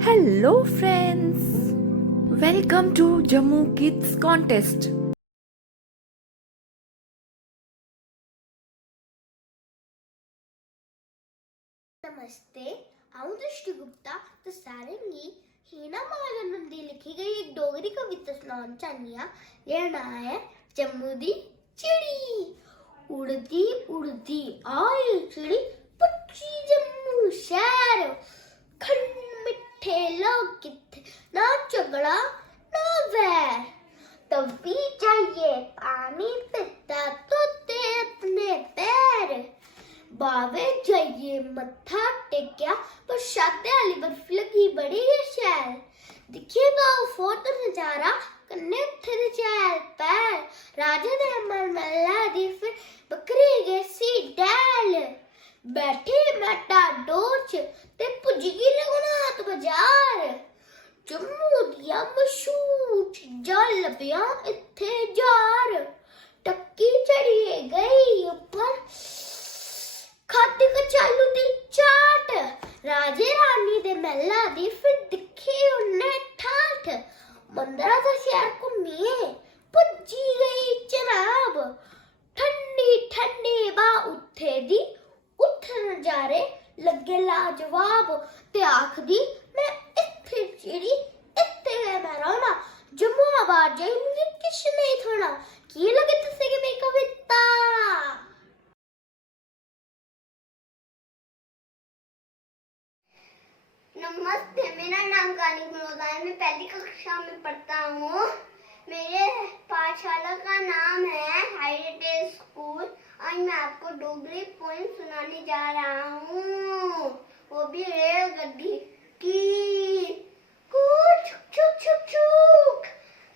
Hello friends, welcome to Jammu Kids Contest. नमस्ते, आऊं दृष्टि गुप्ता तो सारंगी हीना महाजन दी लिखी गई एक डोगरी कविता सुनाना चाहनी हां। यह नाम है जम्मू दी चिड़ी। उड़दी उड़दी आई चिड़ी पुच्छी जम्मू शहर, खंड मिठे लोग किथे ना झगड़ा ना वैर, तभी चाहिए पानी पीता तोते अपने पैर, बावे जाइए मत्था टेकिया प्रशादे वाली बर्फी लगी बड़ी है शैल, दिखे बाऊ फोटो नजारा कन्ने उठे दे चैल पैर, राजा दे अमर महला दी फिर बकरी गई सी डैल, बैठे मैटा डोच ते पुजगी रघुनाथ बाजार, जम्मू दिया मशहूर चीजां लभियां इत्थे जार, टक्की चढ़िए गई ऊपर खाती कचालू दी चाट, राजे रानी दे महला दी फिर दिखी उन्हें ठाठ, मंदरा दा शहर घूमिए पुजी गई चनाब, ठंडी ठंडी बा उठे दी उठ नजारे लगे लाजवाब, ते आखदी मैं इत्थे चिड़ी इत्थे मैं रौना, जम्मू आबाद जाई मुझे किश नहीं थोड़ा। की लगे तुसे कि मेरी कविता? नमस्ते, मेरा नाम कानी गुनोदा है। मैं पहली कक्षा में पढ़ता हूँ। मेरे पाठशाला का नाम है हेरिटेज स्कूल। आज मैं आपको डोगरी पोएम सुनाने जा रहा हूँ, वो भी रेलगड्डी की। कू छुक छुक छुक छुक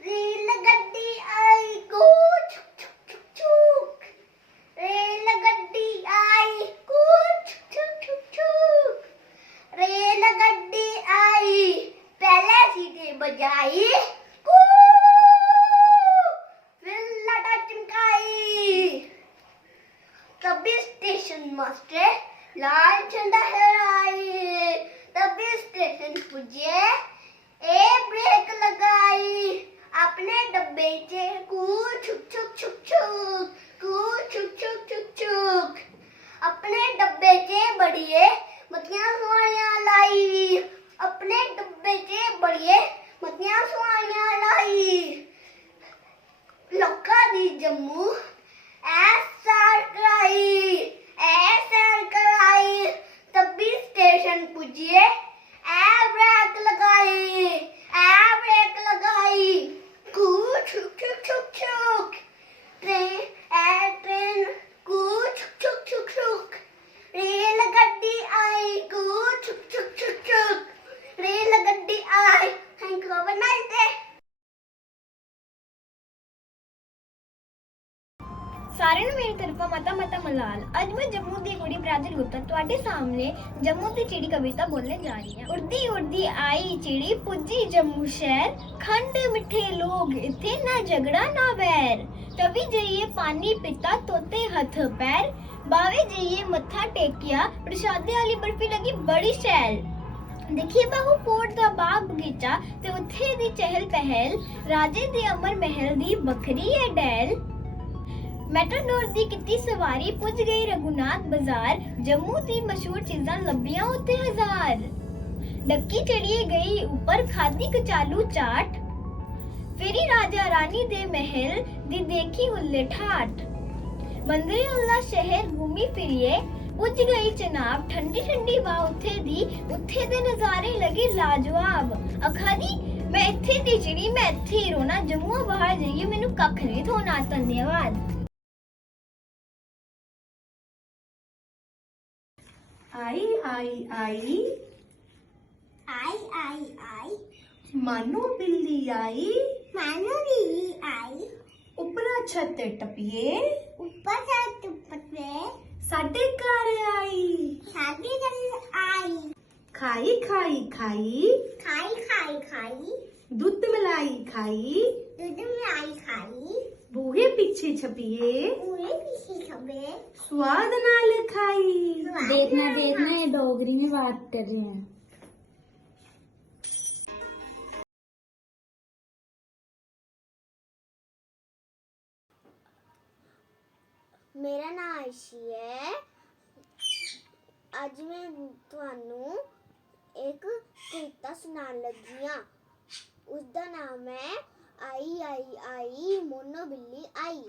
रेलगड्डी आई, कू छुक छुक छुक छुक रेलगड्डी आई, कू छुक छुक छुक छुक रेलगड्डी आई, पहले सीटी बजाई, कू फिर लटा चमकाई, तभी स्टेशन मास्टर लाल झंडा लहराई, तभी स्टेशन पुजे ए ब्रेक लगाई, अपने डब्बे से कू छुक छुक छुक छुक, कू छुक छुक छुक छुक, अपने डब्बे से बढ़िए मतियां सवारियां लाई, अपने डब्बे से बढ़िए मतियां सवारियां लाई, लोका दी जम्मू ऐसा कराई, तभी स्टेशन पुजिए ए ब्रेक लगाई, कू छुक छुक छुक छुक ट्रेन कू छुक छुक छुक छुक रेलगड्डी आई, कू छुक छुक छुक छुक रेलगड्डी आई। Thank you, have a nice day. सारे ਨੂੰ ਮੇਰੀ ਤਰਫੋਂ ਮਤਾ ਮਲਾਲ। ਅੱਜ ਮੈਂ ਜੰਮੂ ਦੀ ਕੁੜੀ ਬ੍ਰਾਜਲ ਗੁਪਤਾ ਤੁਹਾਡੇ ਸਾਹਮਣੇ ਜੰਮੂ ਦੀ ਚਿੜੀ ਕਵਿਤਾ ਬੋਲਣ ਜਾ ਰਹੀ ਹਾਂ। ਉੜਦੀ ਉੜਦੀ ਆਈ ਚਿੜੀ ਪੁੱਜੀ ਜੰਮੂ ਸ਼ਹਿਰ, ਖੰਡ ਮਿੱਠੇ ਲੋਗ ਇੱਥੇ ਨਾ ਝਗੜਾ ਨਾ ਵੈਰ, ਤभी जाइए पानी पीता तोते हथ पैर, बावे जाइए मत्था टेकिया प्रशादे वाली बर्फी लगी बड़ी शैल, देखिए बाहू फोर्ट दा बाग बगीचा ते उत्थे दी चहल पहल, राजे दे अमर महल दी बखरी है डैल, मैटाडोर दी किती सवारी पुज गई रघुनाथ बाजार, जम्मू दी मशहूर चीजां लभियां उत्ते हजार, डक्की चढ़िए गई ऊपर खादी कचालू चाट, फिरी राजा रानी दे महल दी देखी हुल्ले ठाट, मंदिरे उल्ला शहर घूमी फिरिए पुज गई चनाब, ठंडी ठंडी बा उथे दे नजारे लगे लाजवाब, अखा दी मैं इत्थे दी चिड़ी मैं इत्थे ही रोना, जम्मू बाहर जाइए मैनू कख नहीं थोना। धन्यवाद। आई आई आई आई आई आई मानो बिल्ली आई, मानो बिल्ली आई, उपरा छत टपिए ऊपर से टपके साडे घर आई, शादी कर आई, खाई खाई खाई खाई खाई खाई, दूध मलाई खाई, दूध में आई खाई, बूहे पीछे छपिए पूरे पीछे खबे स्वाद नाल खाई। देखना देखना ये डोगरी में बात कर रहे हैं। ਮੇਰਾ ਨਾਮ ਆਇਸ਼ੀ ਹੈ। ਅੱਜ ਮੈਂ ਤੁਹਾਨੂੰ ਇੱਕ ਕਵਿਤਾ ਸੁਣਾਉਣ ਲੱਗੀ ਹਾਂ। ਉਸ ਦਾ ਨਾਮ ਹੈ ਆਈ ਆਈ ਆਈ ਮੋਨੋ ਬਿੱਲੀ ਆਈ।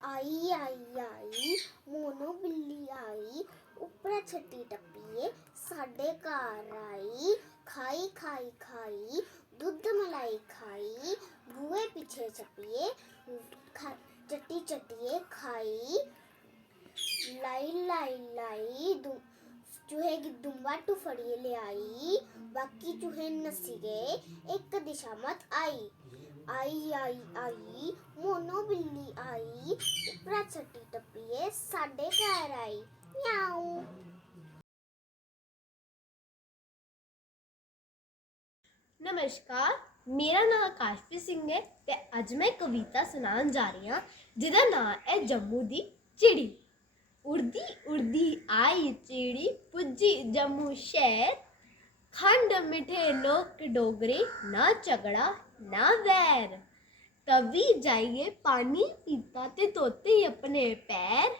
ਆਈ ਆਈ ਆਈ ਮੋਨੋ ਬਿੱਲੀ ਆਈ, ਉੱਪਰ ਛੱਟੀ ਟੱਪੀਏ ਸਾਡੇ ਘਰ ਆਈ। ਖਾਈ ਖਾਈ ਖਾਈ ਦੁੱਧ ਮਲਾਈ ਖਾਈ, ਬੂਹੇ ਪਿੱਛੇ ਛਪੀਏ ਚੱਟੀ ਚੱਟੀਏ ਖਾਈ। लाई लाई लाई चूहे की दुम्बा टू फड़िए ले आई, बाकी चूहे नसी गए एक दिशा मत आई। आई आई आई मोनो बिल्ली आई, उपरा छटी टप्पीए साडे घर आई। म्याऊ। नमस्कार, मेरा नाम आकाशप्रीत सिंह है ते अज मैं कविता सुनान जा रही हाँ जिहदा नाम है जम्मू दी चिड़ी। उड़दी उड़दी आई चिड़ी पुज्जी जम्मू शहर, खंड मिठे लोक डोगरे ना झगड़ा ना वैर। तवी जाइए पानी पीता ते धोते अपने पैर,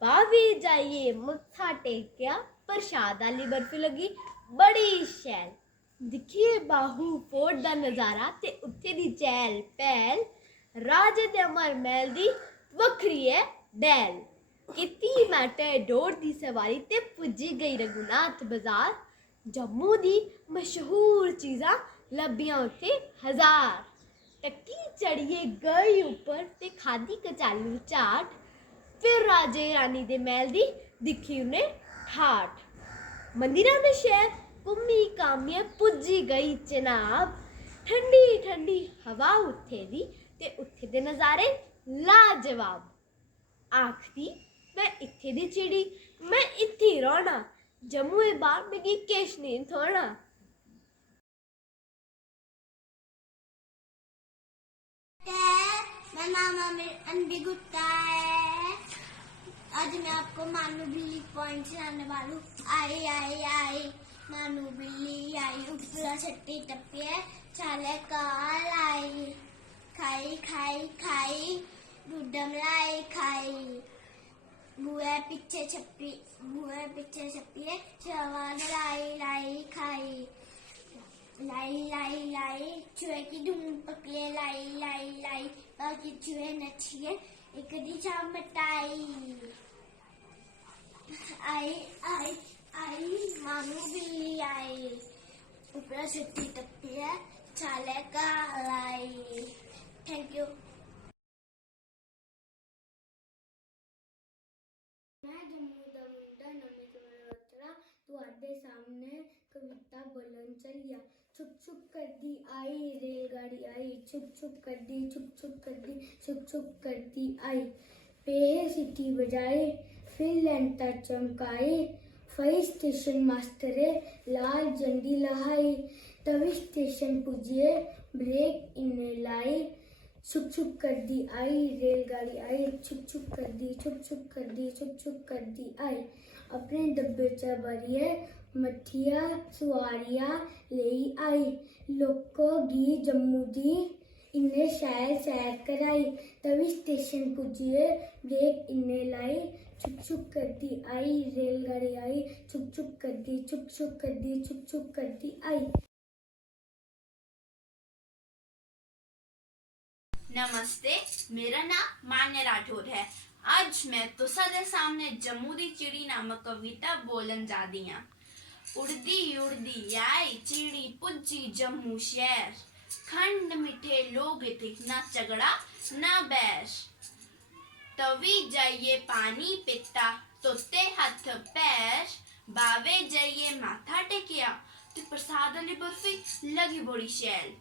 बावे जाइए मत्था टेकिया प्रसाद आली बर्फी लगी बड़ी शैल। दिखिए बाहू फोर्ट दा नज़ारा ते उत्थे दी चहल पहल, राजे ते अमर महल दी वखरी है डैल। किती मैटाडोर दी सवारी ते पुज्जी गई रघुनाथ बाजार, जम्मू दी मशहूर चीज़ां लभियां उत्थे हजार। टक्की चढ़िए गई ऊपर ते खाधी कचालू चाट, फिर राजे रानी दे महल दी दिखी उन्हें ठाठ। मंदिरां दे शहर घूमी कामिया पुज्जी गई चनाब, ठंडी ठंडी हवा उत्थे दी ते उत्थे दे नज़ारे लाजवाब। आखदी मैं इत्थे दी चिड़ी मैं इत्थे ही रौह्ना, जम्मू दे बाहर मिगी किश नहीं थोह्ना। मेरा नाम अनबी गुप्ता है। आज मैं आपको मानू बिल्ली पॉइंट सुनाने वाली हूँ। आई आई आई मानू बिल्ली आई, ऊपर छट्टी टप्पी है चाले काल आई। खाई खाई खाई दूध मलाई खाई, बुए पीछे छप्पी है चवान लाई लाई खाई। लाई लाई लाई चूहे की धूम पकड़े लाई लाई लाई, बाकी चूहे नचिए एक दिशा मटाई। आई आई आई मानू बिल्ली आई, ऊपर छुट्टी टप्पी है चाले का लाई। Thank you. मैं जम्मू दा मुंडा नमी कमरा तुहाडे सामने कविता बोलन चलिया। छुप छुप करदी आई रेलगाड़ी आई, छुप छुप करदी छुप छुप करदी छुप छुप करदी आई। पेहे सीटी बजाए फिर लैंटा चमकाए, फई स्टेशन मास्टरे लाल झंडी लहाई। तभी स्टेशन पुजिए ब्रेक इन्ने लाई, छुप छुप करदी आई रेलगाड़ी आई, छुप छुप करदी छुप छुप करदी छुप छुप करदी आई। अपने डब्बे च भरिए मठिया सवारियां लेई आई, लोकों गी जम्मू दी इन्ने शैल सैर कराई। तभी स्टेशन पुजिए ब्रेक इन्ने लाई, छुप छुप करदी आई रेलगाड़ी आई, छुप छुप करदी छुप छुप करदी छुप छुप करदी आई। नमस्ते, मेरा नाम मान्य राठौर है। आज मैं तुसा दे सामने जम्मू दी चिड़ी नामक कविता बोलन जा दी हां। उड़दी उड़दी आई चिड़ी पुज्जी जम्मू शहर, खंड मिठे लोग थे ना झगड़ा ना बैर। तवी जाइए पानी पीता तोते हाथ पैर, बावे जाइए माथा टेकिया ते प्रसाद आली बर्फी लगी बड़ी शैल।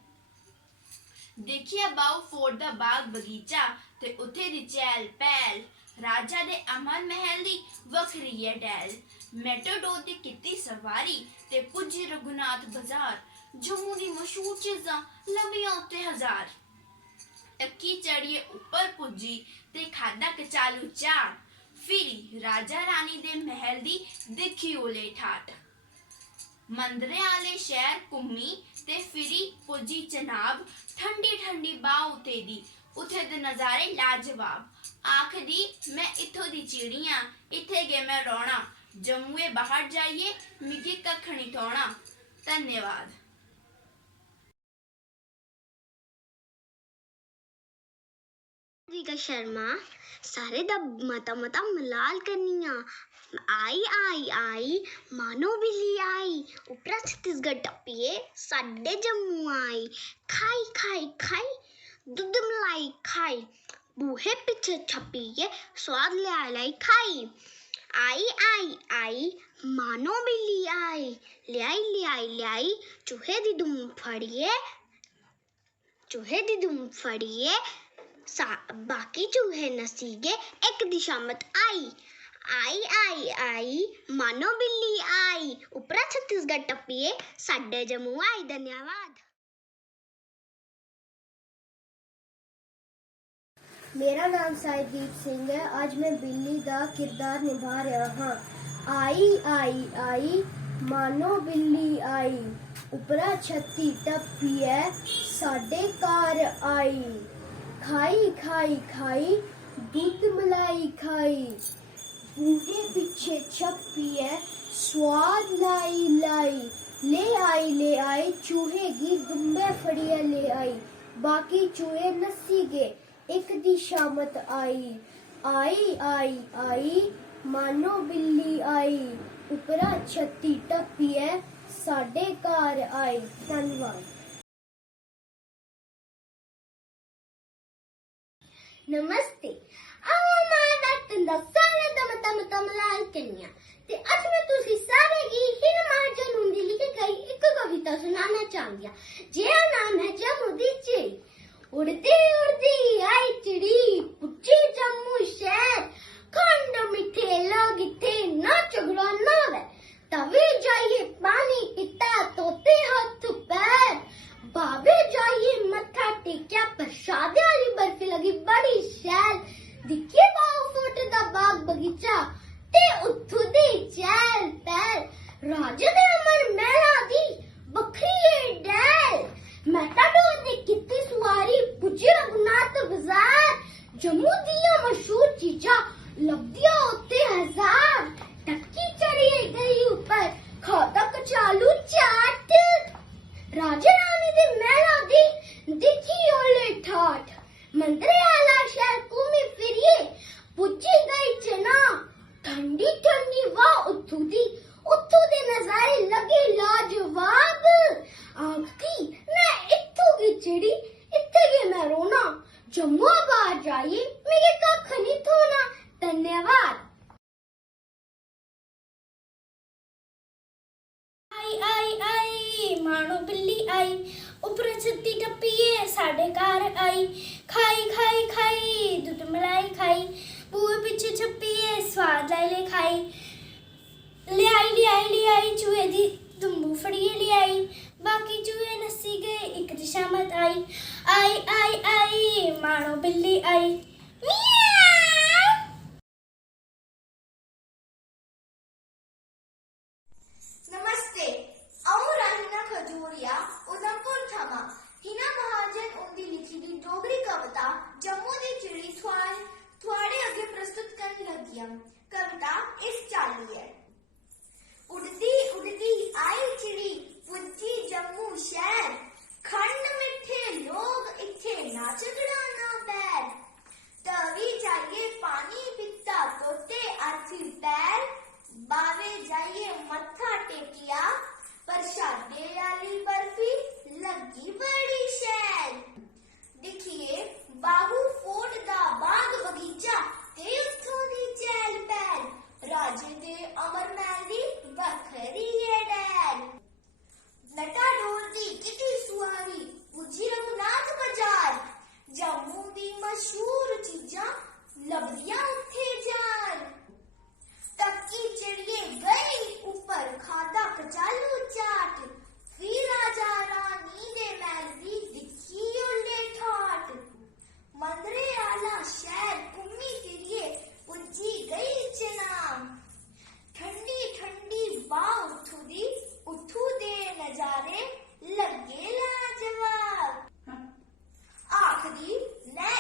देखिया बाऊ फोर्ट दा बाग बगीचा ते उत्थे दी चहल पहल, राजा दे अमर महल दी वखरी है डैल। मैटाडोर दी किती सवारी ते पुजी रघुनाथ बाजार, जम्मू दी मशहूर चीज़ां लभियां उत्ते हजार। टक्की चढ़िए ऊपर पुजी ते खादा कचालू चाट, फिरी राजा रानी दे महल दी दिखी ओले ठाट। मंदरे आले शहर घूमी ते फिरी पुजी चनाब, ठंडी ठंडी बाव ते दी ਉੱਥੇ ਦੇ ਨਜ਼ਾਰੇ ਲਾਜਵਾਬ। ਆਖਦੀ ਮੈਂ ਇੱਥੋਂ ਦੀ ਚਿੜੀ ਆਂ, ਇੱਥੇ ਗਏ ਮੈਂ ਰੋਣਾ, ਜੰਮੂਏ ਬਾਹਰ ਜਾਈਏ ਮਿਗੀ ਕੱਖ ਨਹੀਂ ਟੋਣਾ। ਧੰਨਵਾਦ। रिका शर्मा सारे दा मता मता मलाल करनिया। आई आई आई मानो बिल्ली आई, उपरा छत्तीसगढ़ टप्पिए साडे जम्मू आई। खाई खाई खाई दूध मलाई खाई, बूहे पीछे छपिए स्वाद ले लाई खाई। आई आई आई मानो बिल्ली आई, ले आई ले आई ले आई, चूहे दी दुम फड़िए बाकी चूहे नसीगे एक दिशा मत आई। आई आई आई मानो बिल्ली आई, उपरा छत्तीसगढ़ टप्पिए साडे जम्मू आई। धन्यवाद। मेरा नाम साहिदीप सिंह है। आज मैं बिल्ली का किरदार निभा रहा हाँ। आई आई आई मानो बिल्ली आई, उपरा छत्ती टप्पी है साडे घर आई। खाई खाई खाई दूध मलाई खाई, बूहे पीछे छप्पी है स्वाद लाई लाई। ले आई चूहे की दुम्बे फड़िया ले आई, बाकी चूहे नस्सी गए एक दिशा मत आई। आई आई आई मानो बिल्ली आई, उपरा छत्ती टप्पी है साडे घर आई। धन्यवाद। नमस्ते। आओ मां बैठन दा सारे दा मता मता मलाल कन्या ते अज मैं तुसी सारे गी हिन महाजन हुंदी लिखी गई एक कविता सुनाना चाहंदी हां, जेदा नाम है जम्मू दी चिड़ी। उड़ती उड़ती आई चिड़ी पुज्जी जम्मू शहर, खंड मिठे लोग इत्थे ना झगड़ा ना वे, तवे जाइए पानी पीता तोते हाथ पैर, बाबे जाइए मत्था टेकिया प्रसादे वाली बर्फी लगी बड़ी शैल, दिखे बाहु फुट दा बाग बगीचा ते उत्थू दी चैल पैल, राजे दे अमर महला दी बखरी डैल, मैटाडोर दी कित्ती सुवारी पुज्जी रघुनाथ बाजार, जम्मू दियां मशहूर चीजां लभदियां उत्ते हजार, टक्की चढ़ी गई ऊपर खाता कचालू चाट, राजा रानी दे महला दी दिखी ओले ठाठ, मंदरे आला शहर घूमी फिरिए पुज्जी गई चना, ठंडी ठंडी वाह उत्थू दे नजारे लगे लाजवाब, आखी मैं इत्थू की चिड़ी इत्थे गए मैं रोना, जम्मू बाहर जाइए मेरे कख नहीं थोना। धन्यवाद। आई आई आई मानो बिल्ली आई, ऊपर छत्ती टप्पी साडे घर आई। खाई खाई खाई दूध मलाई खाई, बूहे पीछे छप्पी स्वाद लाई खाई। ले आई चूहे दी दुम्बू फड़िए ले आई, बाकी चूहे नस्सी गए एक दिशा मत आई। आई आई आई मानो बिल्ली आई। नमस्ते। अऊं राहिना खजूरिया उधमपुर थमा हिना महाजन उंदी लिखी दी डोगरी कविता जम्मू दी चिड़ी थुआड़े अगे प्रस्तुत करन लगी हां। कविता इस चाली है। उड़दी उड़दी आई चिड़ी पुज्जी जम्मू शहर, खंड मिठे लोग इत्थे ना झगड़ा ना बैर, तवी जाइए पानी पीता तोते अर्थी पैर, बावे जाइए मत्था टेकिया प्रसादे वाली बर्फी लगी बड़ी शैल, दिखिए बाहु फोट दा बाग बगीचा ते उत्थों दी चैल पैल, राजे दे अमर महल दी बखरी डैल, मैटाडोर दी किटी सुवारी पुज्जी रघुनाथ बाजार, जम्मू दी मशहूर चीजां लभदियां उत्थे जान, टक्की चढ़िए गई ऊपर खादा कचालू चाट, फिर राजा रानी दे महल दी दिखी ओले ठाट, मंदरे आला शहर घूमी फिरिए पुज्जी गई चना, ठंडी ठंडी वाह उठू दे नजारे लगे लाजवाब, आखदी मैं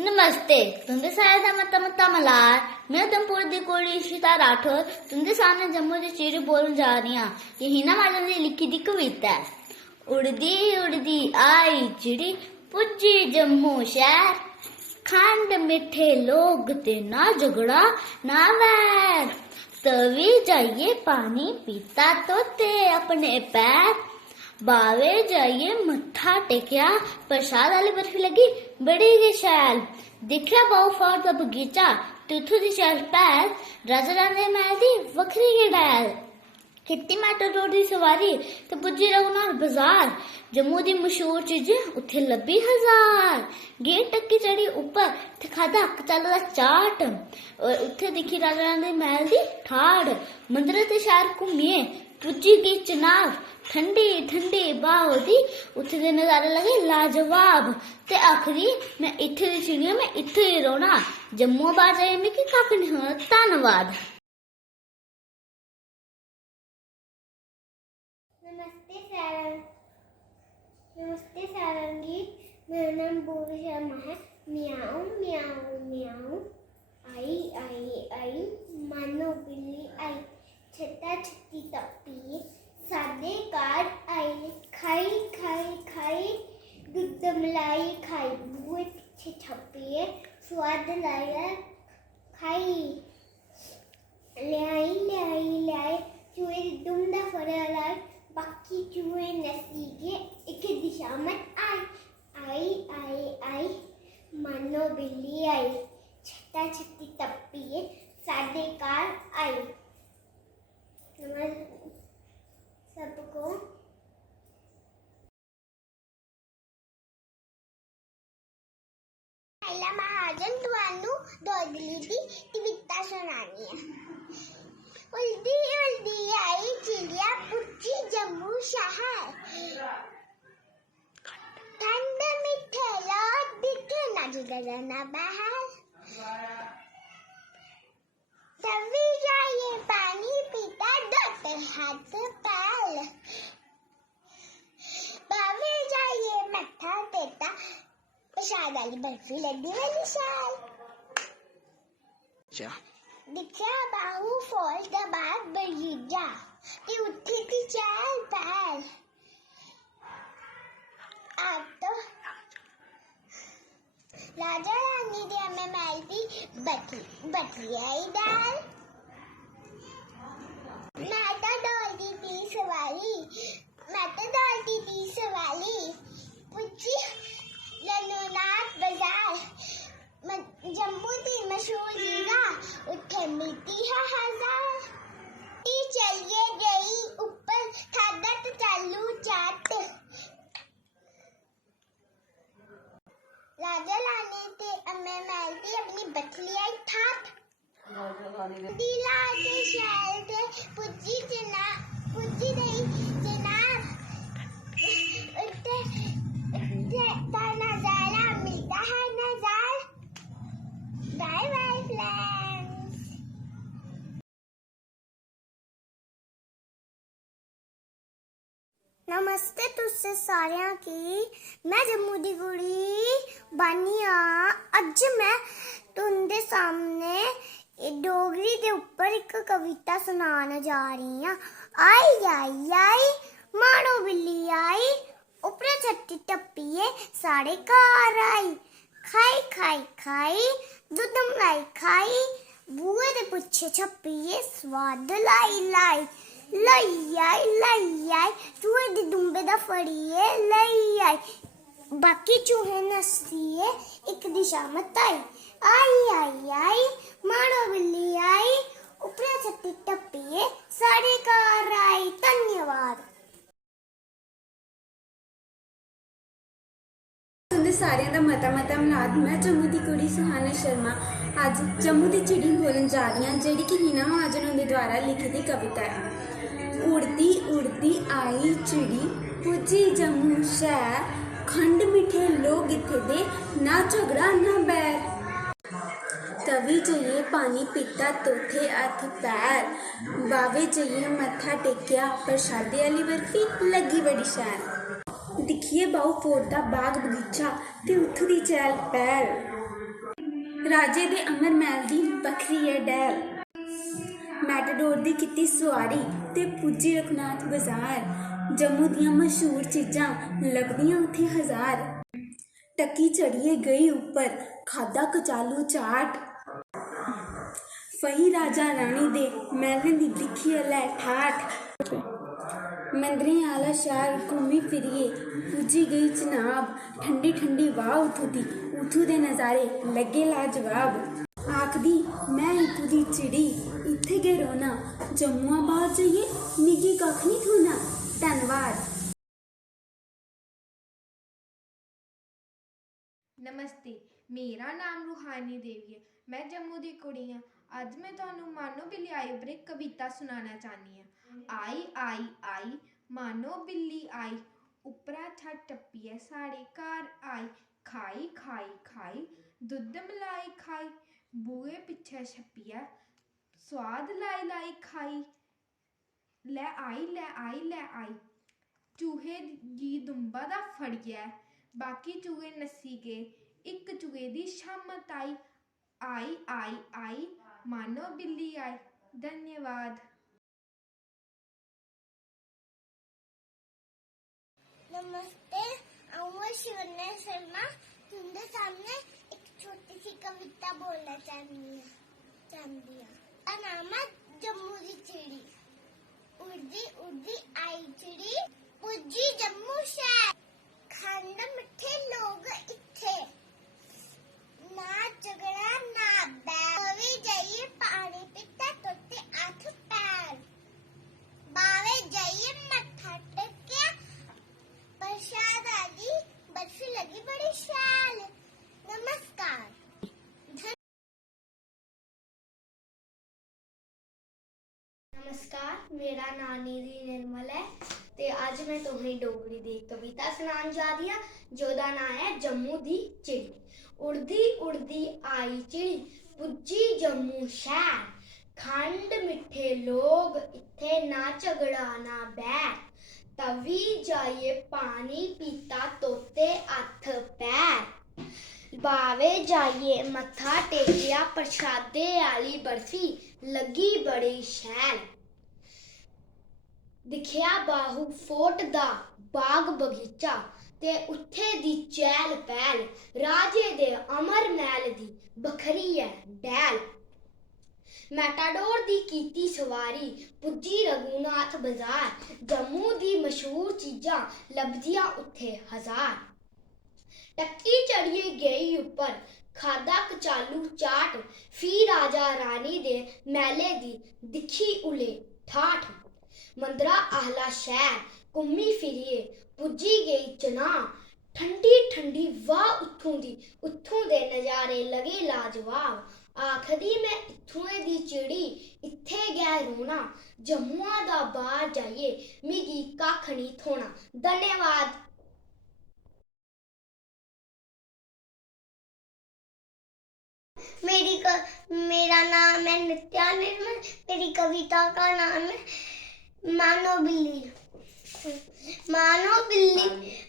नमस्ते तुंदे सारे दा मता मलार मैं उधमपुर दी कुड़ी इशिता राठौर तुंदे सामने जम्मू दी चिड़ी बोलन जा रही हां। ये हिना महाजन दी लिखी दी कविता है। उड़दी उड़दी आई चिड़ी पुज्जी जम्मू शहर, खंड मिठे लोग ते ना झगड़ा ना वैर, तवी जाइए पानी पीता तोते अपने पैर, बावे जाइए मत्था टेकिया प्रसाद आली बर्फी लगी बड़ी गई शैल, दिखया बाऊ फौज दा बगीचा तिथु दी शैल पैर, राजा रानी महल दी वखरी गई डैल, कित्ती मेट्रो रोड दी सवारी ते पुज्जी रघुनाथ बाजार, जम्मू दी मशहूर चीज उत्थे लब्भी हजार, गेट टक्की चढ़ी ऊपर ते खादा कचाला दा चाट, और उत्थे दिखी राजा रानी महल दी ठाड़, मंदिर ते शहर घूमिए पुज्जी गई चनाब, ठंडी ठंडी बाह दी उत्थे दे नजारे लगे लाजवाब, ते आखरी मैं इत्थे दी चिड़िया मैं इत्थे ही रौना, जम्मू बाहर जाइए मिगी कक्ख नहीं होना। धन्नवाद। नमस्ते सारंगी, मेरा नाम बोल शर्मा है। म्याऊ म्याऊ म्याऊ, आई आई आई मानो बिल्ली आई, छत्ता छत्ती टप्पी सादे कार आई, खाई खाई खाई दूध मलाई खाई, बुए पीछे छप्पी स्वाद लाया खाई, ले आई चूहे दुम दा फड़ा लाई, बाकी चूहे नसीगे एक दिशा में आई मानो बिल्ली आई, छत्ता छत्ती टप्पी सादे कार आई। सबको पहला महाजन तुहानू दोगली दी कविता सुनानी है। उल्दी उल्दी आई चिड़िया पुज्जी जम्मू शहर, ठंड मिठे लोग दिखे ना झगड़ा ना बहार, तभी जाइए पानी पीता धोते हाथ पैर, बावे जाइए मत्था टेकता प्रसाद वाली बर्फी लड्डू वाली शाल, दिखा बाहू फौज दा बाग बगीचा ते उठी थी चाल पैर, आप तो राजा रानी दे हमें महल बटली आई डाल, मैं तो डोलती थी सवारी पुच्छी ललूनाथ बाजार, जम्मू दी मशहूर जगह उठे मिलती है हजार, चलिए गई ऊपर खादा तो चालू चाट, राजा लाने ते अम्मे मैलती अपनी बटली आई ठाट, दिला के शहर ते पुज्जी गई जनाब, ता नजारा मिलता है नजार, बाय बाय फ्रेंड्स। नमस्ते तुसे सारियां की, मैं जम्मू दी कुड़ी बानी हां। अज मैं तुंदे सामने डोगरी दे उप्पर एक कविता सुनाने जा रही हां। आई मानो बिल्ली आई, ऊपर छत्ती टप्पी साढ़े घर आई, खाई दूध मलाई खाई, बुए दे पिछे छप्पी स्वाद लाई आई, चूहे दी दुम्बे दा फड़िए लई आई, बाकी चूहे नस्सिए एक दिशा मत आई मानो बिल्ली आई, ऊपर छत्ती टप्पी साढ़े घर आई। धन्यवाद। तुंदे सारियां दा मता मलाद। मैं जम्मू दी कुड़ी सुहाना शर्मा अज जम्मू दी चिड़ी बोलन जा रही हां, जेह्ड़ी कि हिना महाजन उंदे द्वारा लिखी दी कविता है। उड़दी उड़दी आई चिड़ी पुज्जी जम्मू शहर, खंड मिठे लोग इत्थे दे ना झगड़ा ना बैर, तवी जाइए पानी पीता तोथे हथ पैर, बावे जाइए मत्था टेकिया प्रसादे आली बर्फी लगी बड़ी शैल, दिखिए बाऊ फोड़ दा बाग बगीचा ते उत्थू दी चैल पैर, ਰਾਜੇ ਦੇ ਅਮਰ ਮਹਿਲ ਦੀ ਵੱਖਰੀ ਹੈ ਡੈਲ। ਮੈਟਾਡੋਰ ਦੀ ਕੀਤੀ ਸਵਾਰੀ ਤੇ ਪੁੱਜੀ ਰਘੁਨਾਥ ਬਾਜ਼ਾਰ। ਜੰਮੂ ਦੀਆਂ ਮਸ਼ਹੂਰ ਚੀਜ਼ਾਂ ਲੱਭਦੀਆਂ ਉੱਥੇ ਹਜ਼ਾਰ। ਟੱਕੀ ਚੜੀਏ ਗਈ ਉੱਪਰ, ਖਾਦਾ ਕਚਾਲੂ ਚਾਟ। ਫਹੀ ਰਾਜਾ ਰਾਣੀ ਦੇ ਮਹਿਲਾਂ ਦੀ ਲਿਖੀ ਲੈ ਠਾਠ। ਮੰਦਰੇ ਆਲਾ ਸ਼ਹਿਰ ਘੁੰਮੀ ਫਿਰੀਏ, ਪੁੱਜੀ ਗਈ ਚਨਾਬ। ਠੰਡੀ ਠੰਡੀ ਵਾਹ ਉਥੋਂ ਦੇ ਨਜ਼ਾਰੇ ਲੱਗੇ ਲਾਜਵਾਬ। ਆਖਦੀ ਮੈਂ ਇੱਥੋਂ ਦੀ ਚਿੜੀ, ਇੱਥੇ ਗਏ ਰੋਣਾ। ਜੰਮੂਆਬਾਦ ਜਾਈਏ ਨਿੱਗੀ ਕੱਖ ਨਹੀਂ ਥੋਣਾ। ਧੰਨਵਾਦ। ਨਮਸਤੇ, ਮੇਰਾ ਨਾਮ ਰੂਹਾਨੀ ਦੇਵੀ ਹੈ। ਮੈਂ ਜੰਮੂ ਦੀ ਕੁੜੀ ਹਾਂ। ਅੱਜ ਮੈਂ ਤੁਹਾਨੂੰ ਮਾਨੋ ਬਿੱਲੀ ਆਈ ਉੱਪਰ ਇੱਕ ਕਵਿਤਾ ਸੁਣਾਉਣਾ ਚਾਹੁੰਦੀ ਹਾਂ। ਆਈ ਆਈ ਆਈ ਮਾਨੋ ਬਿੱਲੀ ਆਈ, ਉੱਪਰਾ ਛੱਤ ਟੱਪੀਏ ਸਾਡੇ ਘਰ ਆਈ। ਖਾਈ ਖਾਈ ਖਾਈ ਦੁੱਧ ਮਲਾਈ ਖਾਈ, ਬੂਹੇ ਪਿੱਛੇ ਛੱਪੀਆ ਸਵਾਦ ਲਾਈ ਲਾਈ ਖਾਈ। ਲੈ ਆਈ ਲੈ ਆਈ ਲੈ ਆਈ, ਚੂਹੇ ਜੀ ਦੁੰਬਾ ਦਾ ਫੜਿਆ, ਬਾਕੀ ਚੂਹੇ ਨੱਸੀ ਗਏ, ਇੱਕ ਚੂਹੇ ਦੀ ਸ਼ਾਮਤ ਆਈ। ਆਈ ਆਈ ਆਈ ਮਾਨੋ ਬਿੱਲੀ ਆਈ। ਧੰਨਵਾਦ। नमस्ते, मैं शिवन्या शर्मा तुम्हारे सामने एक छोटी सी कविता बोलना चाहती हूँ। नाम है जम्मू दी चिड़ी। उड़दी उड़दी आई चिड़ी, पुजी जम्मू शहर। खंड मिठे लोग इत्थे, ना झगड़ा ना बैर। जाइए पानी पीता तोते हाथ पैर। बावे जाइए मत्था टेकिया, प्रसाद आदि बर्फी लगी बड़ी शाल। नमस्कार। नमस्कार, मेरा नाम निधि निर्मल है ते अज मैं तुम्हें डोगरी दी कविता सुनान जा रही हूं, जोदा नाम है जम्मू दी चिड़ी। उड़दी उड़दी आई चिड़ी, पुजी जम्मू शहर। खंड मिठे लोग इत्थे, ना झगड़ा ना बैर। तवी जाइए पानी पीता तोते हथ पैर। बावे जाइए मत्था टेकिया, प्रसादे आली बर्फी लगी बड़ी शैल। दिखिया बाहू फोर्ट दा बाग बगीचा, ते उत्थे दी चहल पहल। राजे दे अमर महल दी बखरी है डैल। मैटाडोर दी कीती सवारी, पुजी रघुनाथ बाजार। जम्मू दी मशहूर चीजां लभदियां उत्थे हजार। टक्की चढ़िए गई उपर, खादा कचालू चाट। फी राजा रानी दे महले दी दिखी उले ठाठ। मंदरा आहला शहर घूमी फिरिए, पुजी गई चना। ठंडी ठंडी वाह उत्थों दे नजारे लगे लाजवाब। आखदी मैं इत्थों दी चिड़ी, इत्थे गै रोना। जम्मुआ दा बाहर जाइए मिगी कख नहीं थोना। धन्यवाद। मेरा नाम है नित्या निर्मल। मेरी कविता का नाम है मानो बिल्ली। मानो बिल्ली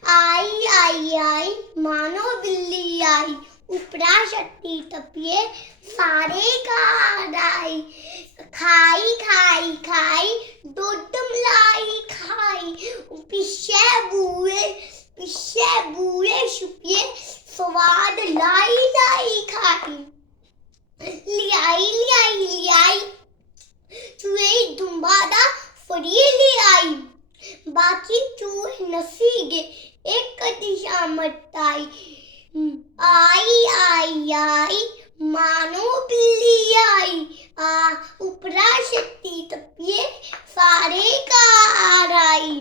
आई आई आई, मानो बिल्ली आई। उपरा शक्ति टपिए सारे घर आई। खाई खाई खाई दूध मलाई खाई, पीछे बूए छुपिए स्वाद लाई लाई खाई। लियाई चूहे दुम्बा दा फड़िए लियाई, बाकी चूहे नसी गए, एक दिशा मत आई। आई मानो बिल्ली आई। उपरा शक्ति तपिए सारे घर आई।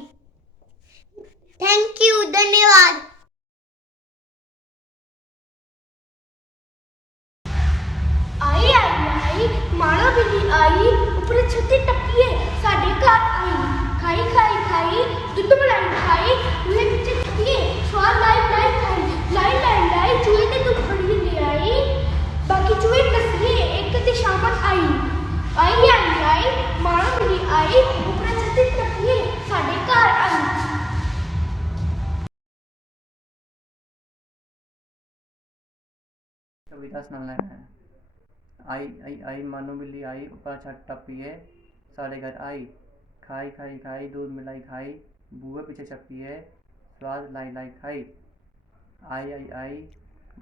थैंक यू, धन्यवाद। आई मानो बिल्ली आई, ऊपर छत टपिए साडे घर आई। खाई खाई खाई दूध मलाई खाई, चूहे पीछे छपिए स्वाद लाई लाई खाई। लाई चूहे ने दूध फड़ी ले आई, बाकी चूहे नसिए, एक ते शामत आई। आई मानो बिल्ली आई, ऊपर छत टपिए साडे घर आई। कविता सुनाना है। आई मानो बिल्ली आई, ऊपर छत टप्पी है, साढ़े घर आई। खाई खाई खाई, दूध मिलाई खाई, बुआ पीछे छप्पी है, स्वाद लाई लाई खाई। आई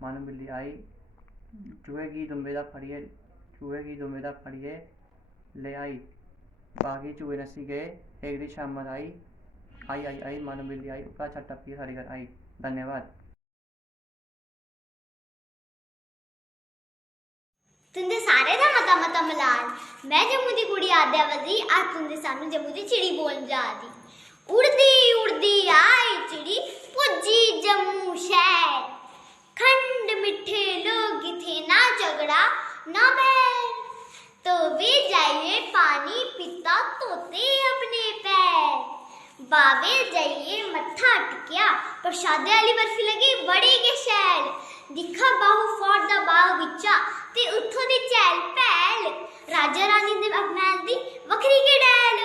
मानो बिल्ली आई, चूहे की दुम्बेदा फड़िए ले आई। बाकी चूहे नसी गए, एक दिन शाम आई। आई मानो बिल्ली आई, ऊपर छत टप्पी है, साढ़े घर आई। धन्यवाद। तुंदे सारे दा मता मता मलाल। मैं जम्मू दी कुड़ी आद्यावती आज तुंदे सामने जम्मू दी चिड़ी बोलन जा रही। उड़दी उड़दी आई चिड़ी पुज्जी जम्मू शहर। खंड मिठे लोग थे ना झगड़ा ना बैर। तो वे जाइए पानी पीता तोते अपने पैर। बावे जाइए मत्था टिकिया प्रसादे वाली बर्फी लगी बड़ी के शैल। दिखा बाहू फोड़ दा बाहू बिचा ते उत्थों दी चैल पैल। राजा रानी दे महल दी वखरी के डैल।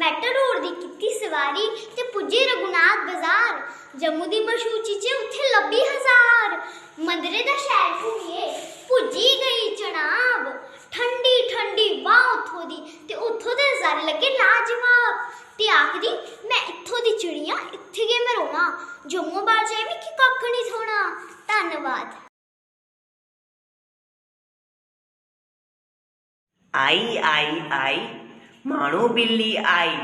मैटाडोर दी कित्ती सवारी ते पुज्जे रघुनाथ बाजार। जम्मू दी मशहूर चीजें उत्थे लब्भी हजार। मंदरे दा शैल घूमिए पुज्जी गई चनाब। ठंडी ठंडी वाह उत्थों दी ते उत्थों दे नजारे लगे लाजवाब। ते आखदी मैं इत्थों दी चिड़ियां इत्थे गै मैं रोना। जम्मू बाहर जाए मिकी कक्ख नहीं थोना। धन्यवाद। आई मानो बिल्ली आई,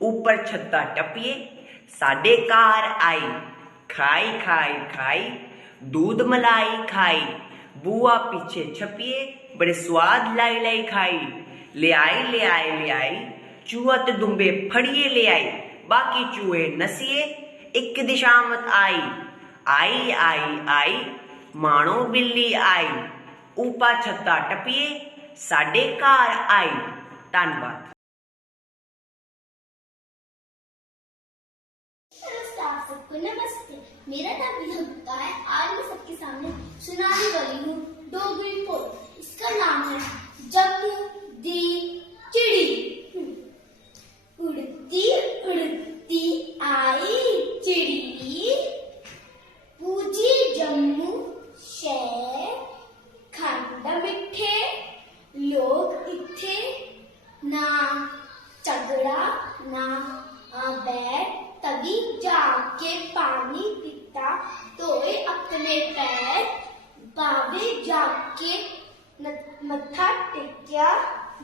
ऊपर छत्ता टपिए साडे कार आई। खाई खाई खाई, दूध मलाई खाई, बुआ पीछे छपिए बड़े स्वाद लाई लाई खाई। ले आई, चूहा ते दुम्बे फड़िए ले आई। बाकी चूहे नसिए एक दिशा मत आई। आई मानो बिल्ली आई, ऊपर छत्ता टपिए साडे कार आई। धन्यवाद। नमस्कार सबको, नमस्ते। मेरा नाम विजय गुप्ता है। आज मैं सबके सामने सुनाने वाली हूँ डोगरी पोएम। इसका नाम है जम्मू दी चिड़ी। उड़ती उड़ती आई चिड़ी, पूजी जम्मू शहर। खंड मिठे लोग इत्थे ना झगड़ा ना बैर। तभी जाके पानी पीता धोए अपने पैर। बावे जाके मत्था टेकिया,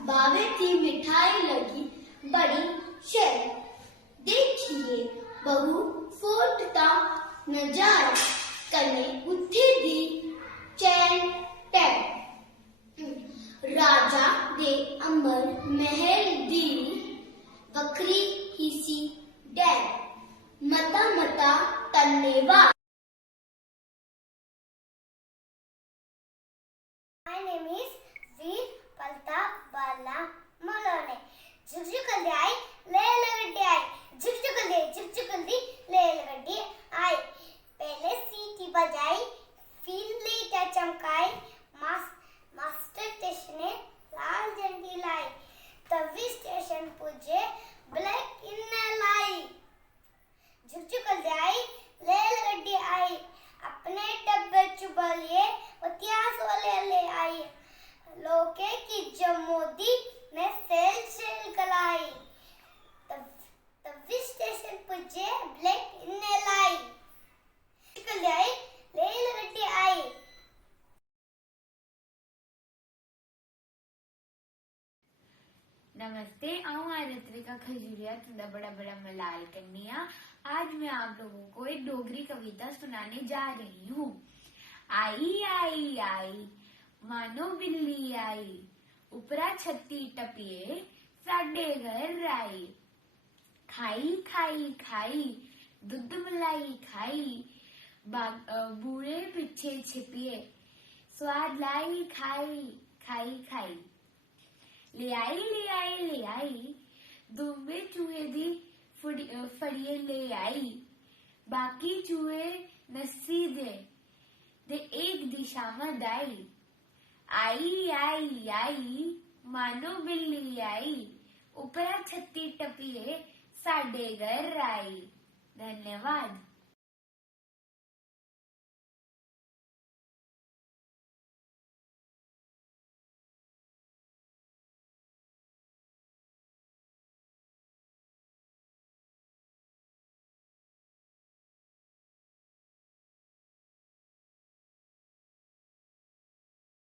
बावे की मिठाई लगी बड़ी शहर। देखिए बहु फोटता नजारा, कने उठे दी चैन टैन। राजा दे अमर महल दी वखरी ही सी डैन। मता मता धन्यवाद। My name is Veer Palta Bala Malone. झुकझुकल्दी आई ले लगड्डी आई। झुकझुकल्दी ले लगड्डी आई। पहले सीटी बजाई फिर लीटा चमकाई। मास्टर स्टेशन ने लाल झंडी लाई। तभी स्टेशन पुजे ब्लैक इन लाई। झुकझुकल्दी आई ले लगड्डी आई। अपने डब्बे चुबलिए इतिहास वाले ले आई। लोके की जमोदी ने सेल गलाई। तभी स्टेशन पुजे ब्लैक इन लाई। झुकझुकल्दी आई ले लगड्डी आई। नमस्ते, आऊँ ऋत्विका खजूरिया तुंदा बड़ा बड़ा मलाल कन्या। आज मैं आप लोगों को एक डोगरी कविता सुनाने जा रही हूँ। आई मानो बिल्ली आई, ऊपरा छत्ती टपिए साडे घर आई। खाई खाई खाई, दूध मलाई खाई, बूढ़े पीछे छिपिए स्वाद लाई खाई। ले आई, दुम्बे चूहे दी फड़िए ले आई। बाकी चूहे नस्सी दे एक दिशा में दाई। आई मानो बिल्ली आई, ऊपरा छत्ती टपिए साडे घर आई। धन्यवाद।